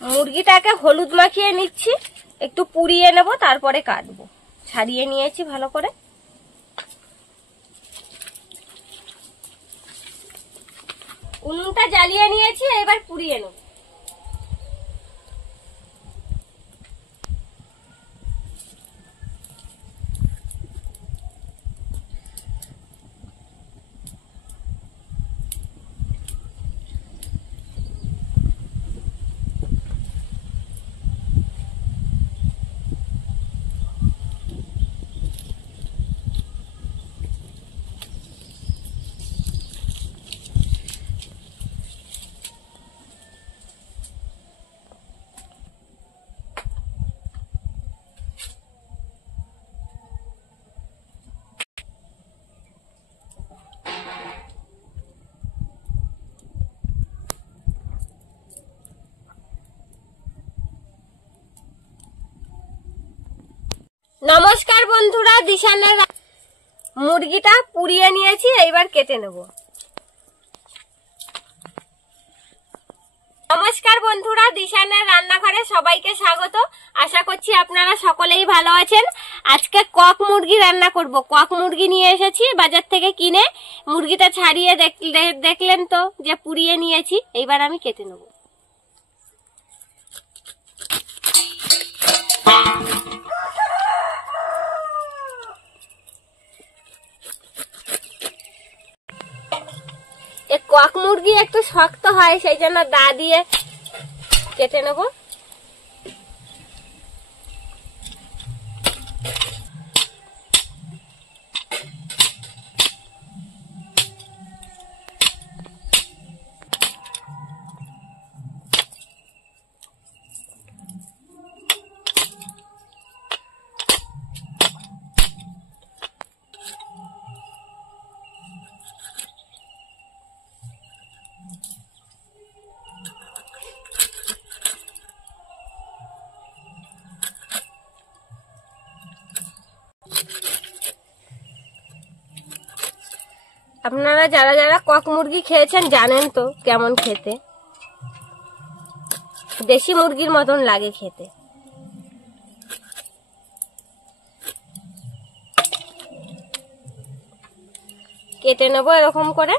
মুরগিটাকে হলুদ মাখিয়ে নিচ্ছি, একটু পুড়িয়ে নেব, তারপরে কাটবো। ছাড়িয়ে নিয়েছি ভালো করে। উনুনটা জ্বালিয়ে নিয়েছি, এবার পুড়িয়ে নেব। নমস্কার বন্ধুরা, দিশানের মুরগিটা পুড়িয়ে নিয়েছি, এইবার কেটে নেব। নমস্কার বন্ধুরা, দিশানের রান্নাঘরে সবাইকে স্বাগত। আশা করছি আপনারা সকলেই ভালো আছেন। আজকে কক মুরগি রান্না করব। কক মুরগি নিয়ে এসেছি বাজার থেকে কিনে। মুরগিটা ছাড়িয়ে দেখলেন তো যে পুড়িয়ে নিয়েছি, এইবার আমি কেটে নেব। কক মুরগি একটু শক্ত হয়, সেই জন্য দা দিয়ে কেটে নেব। আপনারা যারা যারা কক মুরগি খেয়েছেন জানেন তো কেমন খেতে, দেশি মুরগির মতন লাগে খেতে। কেটে নেব এরকম করে।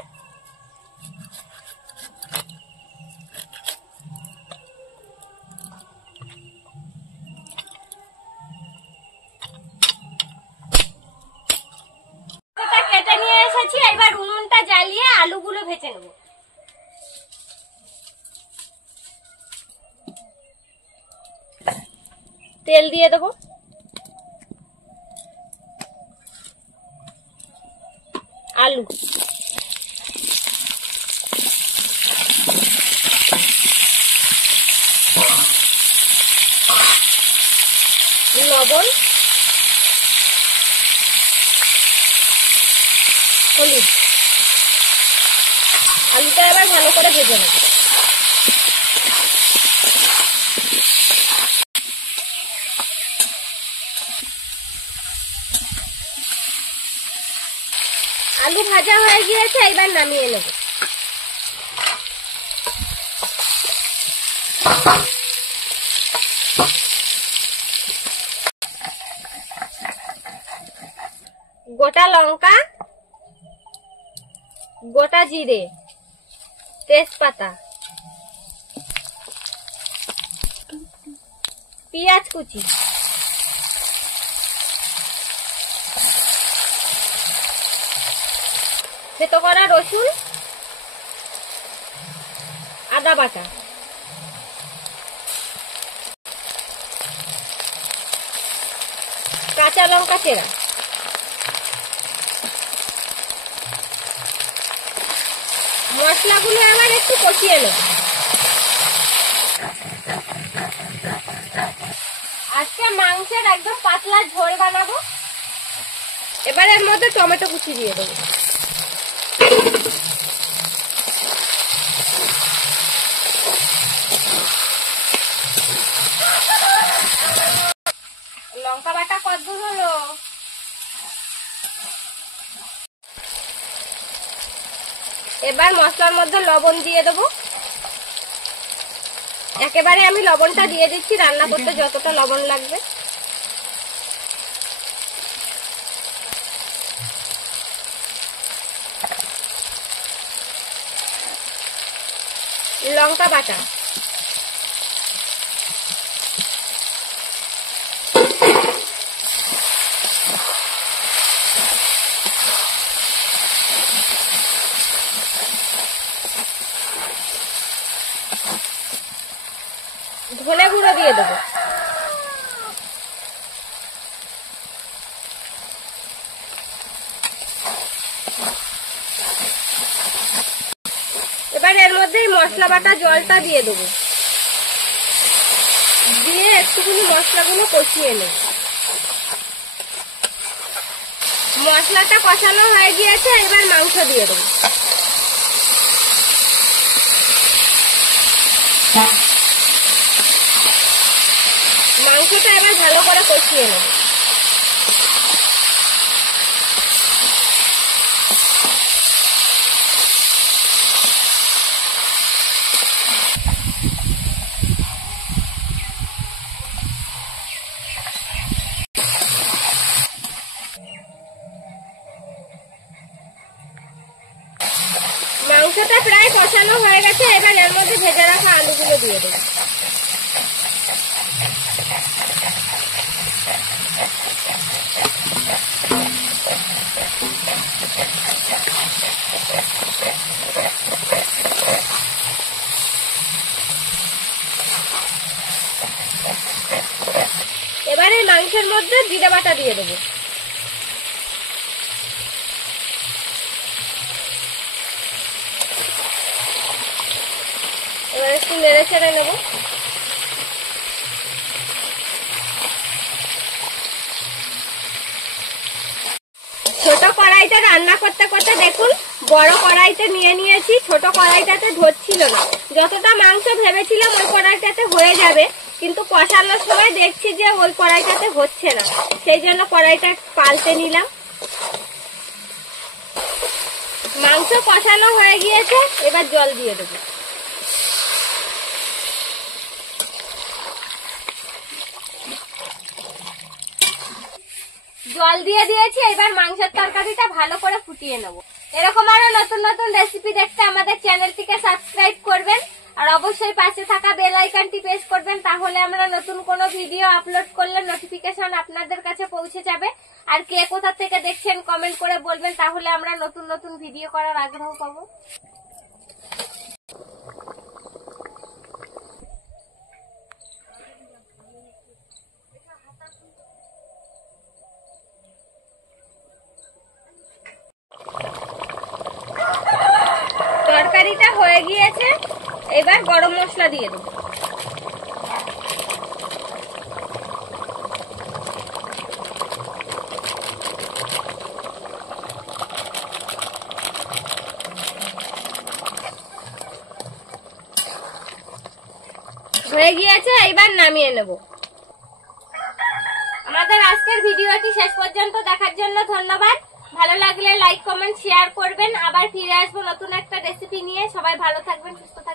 কেটে নিয়ে এসেছি, এবার উনুনটা জ্বালিয়ে আলুগুলো ভেজে নেব। তেল দিয়ে দেবো। আলু, লবণ, হলুদ। আলুটা এবার ভালো করে ভেজে নেব। আলু ভাজা হয়ে গিয়েছে, এবার নামিয়ে নেব। গোটা লঙ্কা, গোটা জিরে, তেজপাতা, পেঁয়াজ কুচি, থেতো করা রসুন, আদা বাটা, কাঁচা লঙ্কা চেরা। মশলাগুলো আবার একটু কষিয়ে নেব। আজকে মাংসের একদম পাতলা ঝোল বানাবো। এবার এর মধ্যে টমেটো কুচি দিয়ে দেবো। লঙ্কা বাটা কতদূর হলো? এবার মশলার মধ্যে লবণ দিয়ে দেবো। একেবারে আমি লবণটা দিয়ে দিচ্ছি, রান্না করতে যতটা লবণ লাগবে। লঙ্কা বাটা, ধনে গুঁড়ো দিয়ে দেবো, এবার এর মধ্যে মশলা বাটা জলটা দিয়ে দেবো, দিয়ে একটুখানি মশলাগুলো কষিয়ে নেব। মশলাটা কষানো হয়ে গিয়েছে, এবার মাংস দিয়ে দেবো। মাংসটা এবার ভালো করে কষিয়ে নেব। মাংসটা প্রায় কষানো হয়ে গেছে, এবার এর মধ্যে ভেজে রাখা আলুগুলো দিয়ে দেবো। এবারে মাংসের মধ্যে জিরে বাটা দিয়ে দেবো। এবার একটু নেড়ে চেড়ে নেবো। ছোট কড়াইতে রান্না করতে করতে দেখুন বড় কড়াইতে নিয়ে নিয়েছি, ছোট কড়াইটাতে ধরছিল না। যতটা মাংস ভেবেছিলাম ওই কড়াইটাতে হয়ে যাবে, কিন্তু কষানোর সময় দেখছি যে ওই কড়াইটাতে হচ্ছে না, সেই জন্য কড়াইটা পাল্টে নিলাম। মাংস কষানো হয়ে গিয়েছে, এবার জল দিয়ে দেবো। জল দিয়ে দিয়েছি, এবার মাংসের তরকারিটা ভালো করে ফুটিয়ে নেব। এরকম আরো নতুন নতুন রেসিপি দেখতে আমাদের চ্যানেলটিকে সাবস্ক্রাইব করবেন, আর অবশ্যই পাশে থাকা বেল আইকনটি প্রেস করবেন, তাহলে আমরা নতুন কোনো ভিডিও আপলোড করলে নোটিফিকেশন আপনাদের কাছে পৌঁছে যাবে। আর কে কোথা থেকে দেখছেন কমেন্ট করে বলবেন, তাহলে আমরা নতুন নতুন ভিডিও করার আগ্রহ পাবো। তরকারিটা হয়ে গিয়েছে, এবার গরম মশলা দিয়ে দেবো। হয়ে গিয়েছে, এবার নামিয়ে নেব। আমাদের আজকের ভিডিওটি শেষ পর্যন্ত দেখার জন্য ধন্যবাদ। ভালো লাগলে লাইক কমেন্ট শেয়ার করবেন। আবার ফিরে আসবো নতুন একটা রেসিপি নিয়ে। সবাই ভালো থাকবেন, সুস্থ থাকবেন।